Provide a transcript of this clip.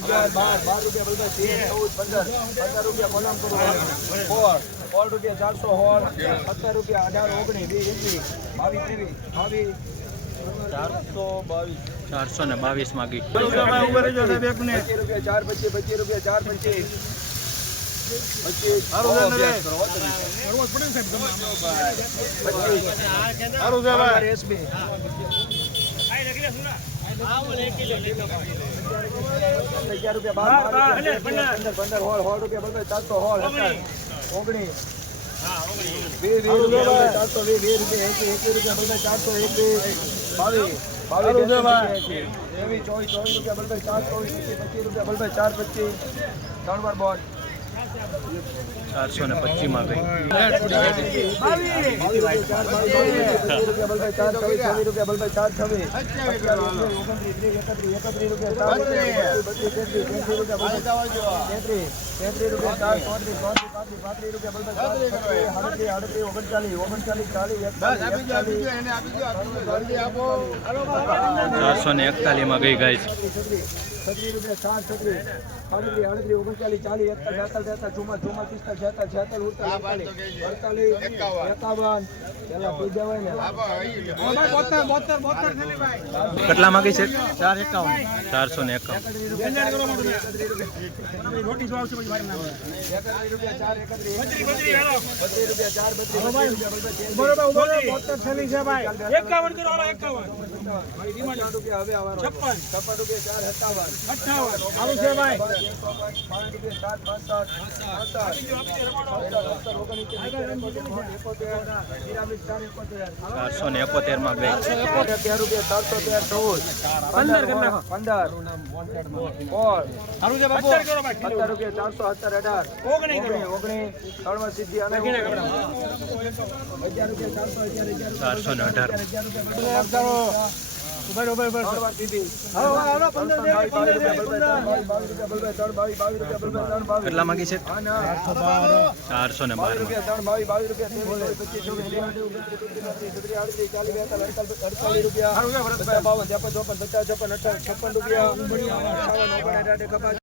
અગિયાર બાર બાર રૂપિયા બલભાઈ તેર ચૌદ પંદર પંદર રૂપિયા કોલમ કરો સોળ સોળ રૂપિયા ચારસો સોળ સત્તર રૂપિયા અઢાર ઓગણીસ વીસ એકવીસ બાવીસ ત્રેવીસ બાવીસ ચારસો બાવીસ. ચારસો ને બાવીસ માગી. ચાર પચીસ પચીસ રૂપિયા ચાર પચીસ. સારું તમે. પચીસ એસબી. અગિયાર રૂપિયા બાર પંદર પંદર હોળ હોળ રૂપિયા બસો ચારસો હોળ ઓગણીસ વીસ રૂપિયા ચારસો વીસ વીસ રૂપિયા એસી એસી રૂપિયા બસો ચારસો એકવીસ બાવીસ. બાવીસ ચોવીસ ચોવીસ રૂપિયા બસો ચાર ચોવીસ પચીસ રૂપિયા બસો ચાર પચીસ. ત્રણ વાર બોલ. ચારસો ને પચીસમાં ચારસો ને એકતાલીસમાં ગઈ ગાય છત્રીસ છત્રીસ રૂપિયા ચાર છત્રીસ આડત્રીસ આડત્રીસ ઓગણચાલીસ ચાલીસ એકતા બેતાલીસ તેતાલીસ ચુમ્માલીસ ચુમ્માલીસ પિસ્તા જાતા છેતાલીસ ઉડતાલીસ અડતાલીસ એકાવન. પેલા પૂઈ જવાય ને. કેટલા માગી છે? ચાર એકાવન. ચારસો ને એકાવન. છપ્પન. રૂપિયા ચાર સત્તાવન અઠાવન છે ભાઈ. ચારસો ને એકોતેરમાં બે. ચારસો તેર ચૌદ પંદર સત્તર રૂપિયા ચારસો સત્તર અઢાર. ઓગણીસ. ઓગણીસ ત્રણ સિદ્ધિ અને ચારસો ને અઢાર. ત્રણ વાર સિદ્ધિ ત્રણ બાવીસ રૂપિયા બલભાઈ, ત્રણ બાવીસ. કેટલા માગી છે? હા, ના. ચારસો ને બાવીસ બાર રૂપિયા ત્રણ બાવીસ બાવીસ રૂપિયા ત્રેવીસ, ચોવીસ, પચીસ છવ્વીસ સત્યાવીસ, અઠ્યાવીસ, ઓગણત્રીસ, ત્રીસ, બત્રીસ, આડત્રીસ, ચાલીસ, બેતાલીસ, અડતાલીસ, અડતાલીસ રૂપિયા